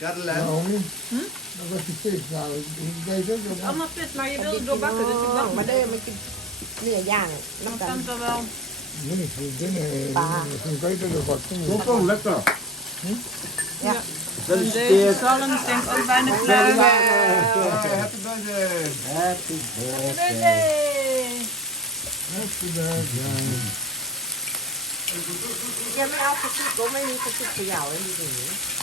Garland. Nou, hm? Dat was die vis. Nou, ik weet het ook Allemaal vis, maar je wil het doorbakken, dus ik wacht. Maar dat moet je meer jaren. Dan kan het wel. Nee, nee, Dan kan je het doorbakken. Klopt wel, lekker. Ja. Dat is de zalm, denk ook bijna klaar. Happy birthday. Happy birthday. Happy birthday. Ik heb me al verzoek, maar niet verzoek voor jou, hè, die dingen.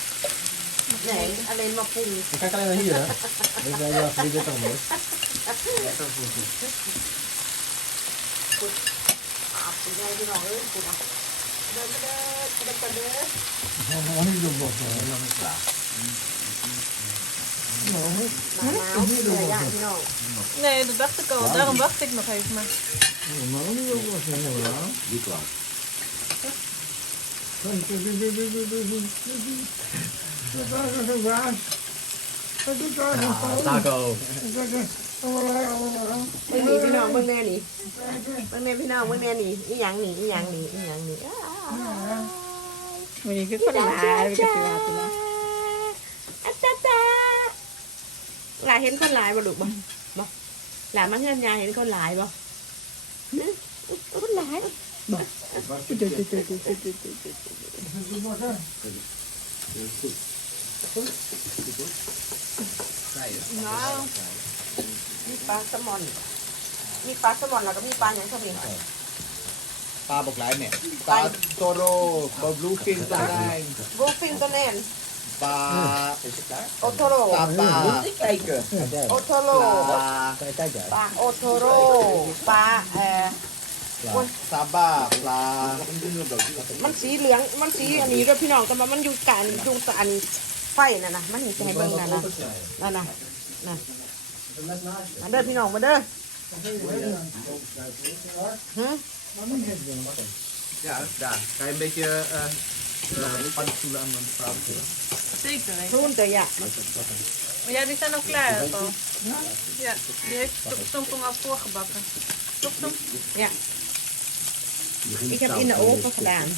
Nee, alleen maar poen. ik kijkt alleen naar hier, hè? Dit ben je voor dit anders. Lekker goed. Goed. Ah, ze zijn er al heel goed. Dat is het. Nee, dat dacht ik al. Daarom wacht ik nog even. Maar... Die klaar. ตาโกไม่มีพี่น้องมึงอแน่นี่มึงอแน่พี่น้องมึงอแน่นี่อีหยังนี่อีหยังนี่อีหยังนี่วันนี้คือคนหลาไปกับสิลาติละอัตตาหลายเห็นคนหลายบ่ลูกบ่บ่หลานมาเฮือนยายเห็นคนหลายบ่คนหลายบ่จุดจุดจุดจุดจุดจุดจุด Nou, มีปลาแซลมอน มีปลาแซลมอนแล้วก็มีปลาอย่างเขาพี่ปลาบอกหลายเนี่ยปลาโตโร่ปลาบลูฟินปลาแดงบูฟินตัวแน่นปลาโอโทโร่ปลาปลา Kijken. โอโทโร่ปลา Kijk, kijk uit. ปลาโอโทโร่ปลาเอ่อซาบ้าปลา มันสีเหลือง มันสีอันนี้ด้วยพี่น้องแต่ว่ามันอยู่กันยุงกัน ไฟน่ะนะ มันเห็นใจเบิ่งน่ะนะนั่นน่ะนั่นมาเด้อพี่น้องมาเด้อหึ Ja, daar. Kan je een beetje eh uh, paddenstoelen aan mijn vrouw zeker. hè. ทุนแต่อยาก Maar ja, die zijn al klaar, Paul. Ja, die heeft Tom al voorgebakken. Toch, Tom? เนี่ยik heb in de oven gedaan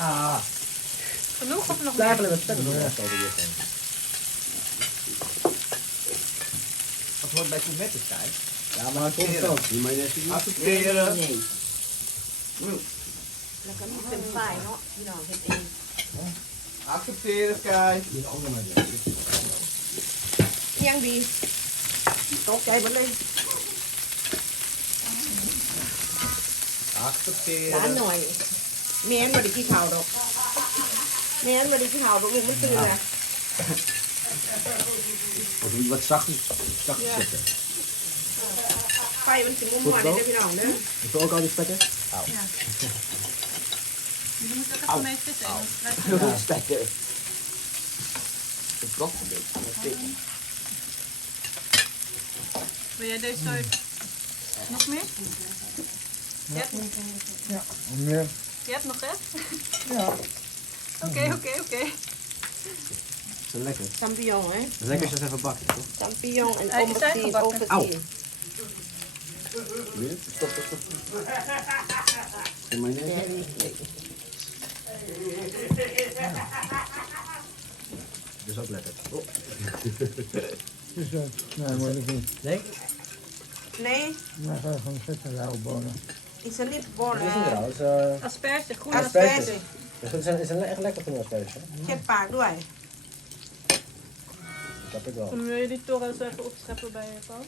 Ah, Genoeg of nog meer? Eigenlijk wat verder doen als over hier. Dat hoort bij. Ja, maar het komt toch Die. Accepteren. Nee. Hm. Lekker niet in fijn hoor. Accepteren, Kai. Dit die allemaal maar die. Toch, Ja, nooit. Meer moet ik niet houden. Nee, dat moet ik halen, We moeten ja. Of moet wat zachter, zachter ja. zetten. Pai, want je moet maar dit heb je nou, hè? Moet je ook al die spetten? Au. Ja. Je moet ook even mee zitten. Au. Au. Spetten. Het klopt een beetje. Dat stikken. Wil jij deze mm. nog meer? Ja. ja, nog meer. Je hebt nog, hè? Ja. Mhm. Oké, oké, oké. Dat is lekker. Champignon, hè? Dat is lekker als je het even bakt, toch? Champignon en Hij is ometier, eigenlijk gebakken. Au. ometier. Wil je het? Stop, stop, stop. En mayonaise? Dat is ook lekker. Oh. Nee, mooi dat niet. Nee? Nee, Dan ga gewoon zitten, rauwe bonen. is een lipbol. Hoe is trouwens? eh, Asperge, groene. Asperge. Eso es, es, es lekker te maken. Ik heb paard, doe hij. Dat heb ik wel. Kunnen jullie die torens even opscheppen bij je pan?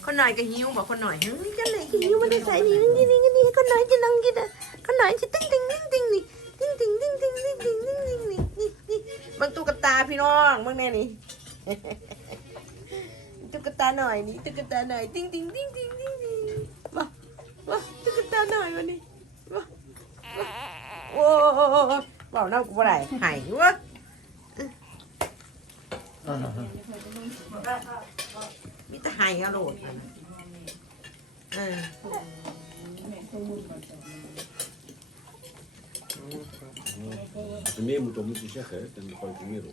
Con nói cái hiu mà con nói hứng cái này cái hiu mà nó xài đi hứng cái này cái này con nói cái năng cái đó con nói cái tinh tinh tinh tinh này tinh tinh tinh tinh tinh tinh tinh này này này bằng tu cà ta phi non bằng này này ตุ๊กตาหน่อยนี่ตุ๊กตาหน่อยติ้งติ้งติ้งติ้งติ้งติ้งมามาตุ๊กตาหน่อยวันนี้มาโอ้บอกน้ำกูอะไรหายวะมิตรหายอารมณ์เออมีมุตมุติเชคเฮตันคอยกินรู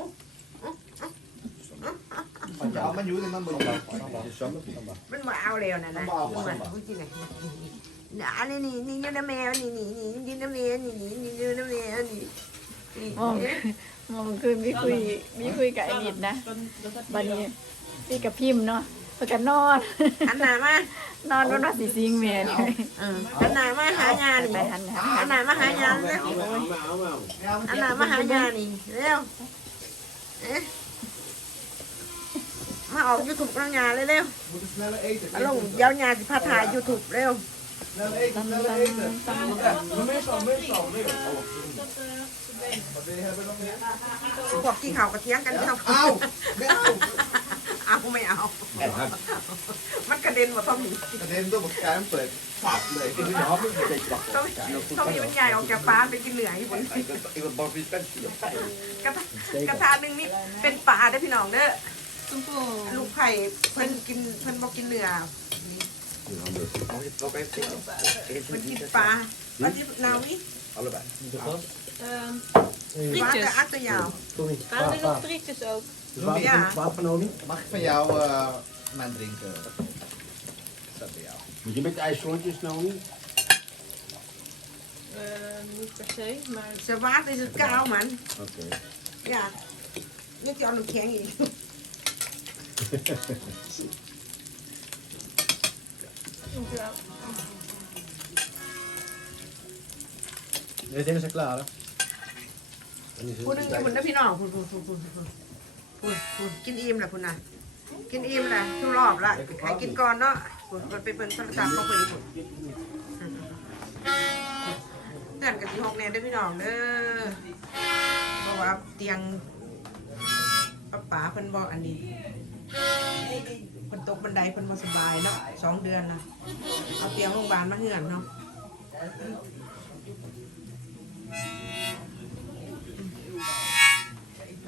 โอ้โอ้โอ้ Ja, man gjorde det man började. Det är samba. samba. มันมาเอาแล้วนะนะมันบ่เอามันมาจริงไงนี่อันนี้นี่นี่ยืนน้ำแมวนี่นี่นี่ยืนน้ำแมวนี่นี่นี่ยืนน้ำแมวนี่นี่มองมองคือมีคุยมีคุยกับไอ้นิดนะบัดนี้พี่กับพิมพ์เนาะเพื่อกันนอนอันหนามานอนบนว่าสีซิงเมียนี่เอออันหนามาหายานี่ไปหันหันอันหนามาหายาเร็ว Alma, alma, alma. อันหนามาหายานี่เร็วเอ๊ะ มาออกยูทูบน้องยาเลยเร็ว Moet sneller eten. เอาลงยาวยาสิพาถ่ายยูทูบเร็ว Sneller eten, sneller eten. Ja, meestal, meestal. meestal. Wat wil je hebben nog meer? พวกที่เขากระเทียงกันเขา Auw! Auw! เอาไม่เอา มันกระเด็นมาต้องมี Dat heeft toch een camper. Fuck, nee. Ik wil je handen een beetje ต้อง wachten. ต้องมีมันใหญ่ออกจากฟ้าไปกินเหลืออยู่บน Ik ben- ik ben bang voor je pens. กระทะกระทะหนึ่งนี่เป็นปลาเด้อพี่น้องเด้อ Tumpo. ลูกไผ่เพิ่นกินเพิ่นบอกกินเนื้อ Mag je het ook even tikken? เพิ่นกินปลาปลาที่นาวิ Allebei. Ehm, ปลาแต่อักตัวยาว waren er nog frietjes ook? Ja. Wapenoli? Mag ik van jou eh, mijn drinken? Dat bij jou. Moet je met de ijsklontjes nou niet? Ehm, niet per se, maar สวัสดีสุดเก้าวมัน Oké. อย่านี่จะเอาลูกแข็งอีก dankjewel. De dingen zijn klaar, hè? พูดนึงคุณนะพี่น้องพูดพูดพูดพูดพูดพูดพูดกินอิ่มแหละคุณน่ะกินอิ่มแหละทุกรอบละใครกินก่อนเนาะพูดมันไปเบิ่งโทรศัพท์เขาคุยพูดเพื่อนกับที่ห้องแน่เด้พี่น้องเด้อเพราะว่าเตียงป้าป๋าเพิ่นบอกอันนี้ เพิ่นตกบันไดเพิ่นบ่สบายเนาะสองเดือนนะเอาเตียงโรงพยาบาลมาเฮือนเนาะ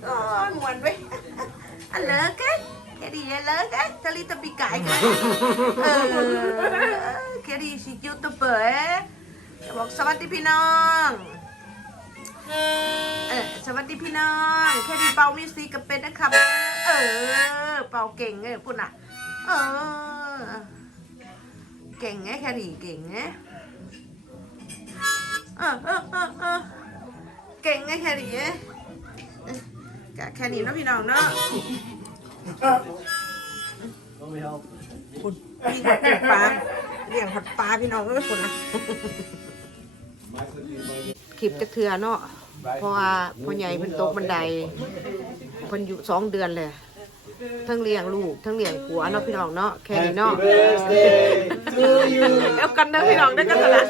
อ๋อมวนไว้อันเลิกกันแค่ดีเลิกกันทะเลตะปีกายกันเออแค่ดีสิยูทูบเบอร์บอกสวัสดีพี่น้องเออสวัสดีพี่น้อง แค่ดีเป่ามิวสิกกันเป็นนะครับ เออ เป่าเก่งเออพูดน่ะ เออ เก่งไงแค่ดีเก่งไงเออเออเออเออเก่งไงแค่ดีเอ้ยกะแค่นี้เนาะพี่น้องเนาะคุณพี่เลี้ยงปลาเลี้ยงผัดปลาพี่น้องเอ้ยคุณนะคลิปจะเถื่อเนาะเพราะว่าพ่อใหญ่เพิ่นตกบันไดเพิ่นอยู่สองเดือนเลย ทั้งเลี้ยงลูกทั้งเลี้ยงผัวเนาะพี่น้องเนาะแค่นี้เนาะ birthday to you. แล้วกันนะพี่น้องได้กันละ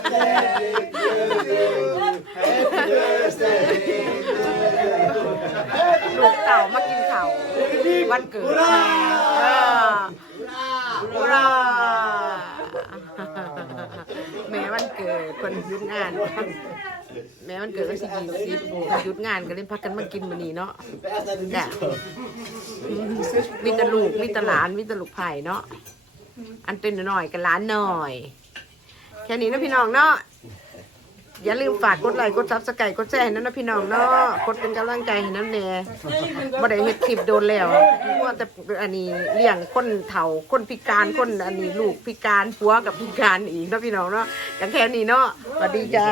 ลูกเต่ามากินข้าววันเกิดเอออุราแม่วันเกิดคนหยุดงาน แม่วันเกิดวันที่ยี่สิบหยุดงานก็เลยพักกันมากินมื้อนี้เนาะจ้ะมีแตลูกมีแตหลานมีแตลูกไผ่เนาะอันเป็นหน่อยๆกับหลานหน่อย แค่นี้นะพี่น้องเนาะอย่าลืมฝากกดไลค์กดซับสไครต์กดแชร์ให้นั่นนะพี่น้องเนาะกดเป็นกำลังใจให้น้ำแน่บ่ได้เฮ็ดคลิปโดนแล้วว่าแต่อันนี้เลี้ยงคนเฒ่าคนพิการคนอันนี้ลูกพิการผัวกับพิการอีกเนาะพี่น้องเนาะกันแค่นี้เนาะสวัสดีจ้า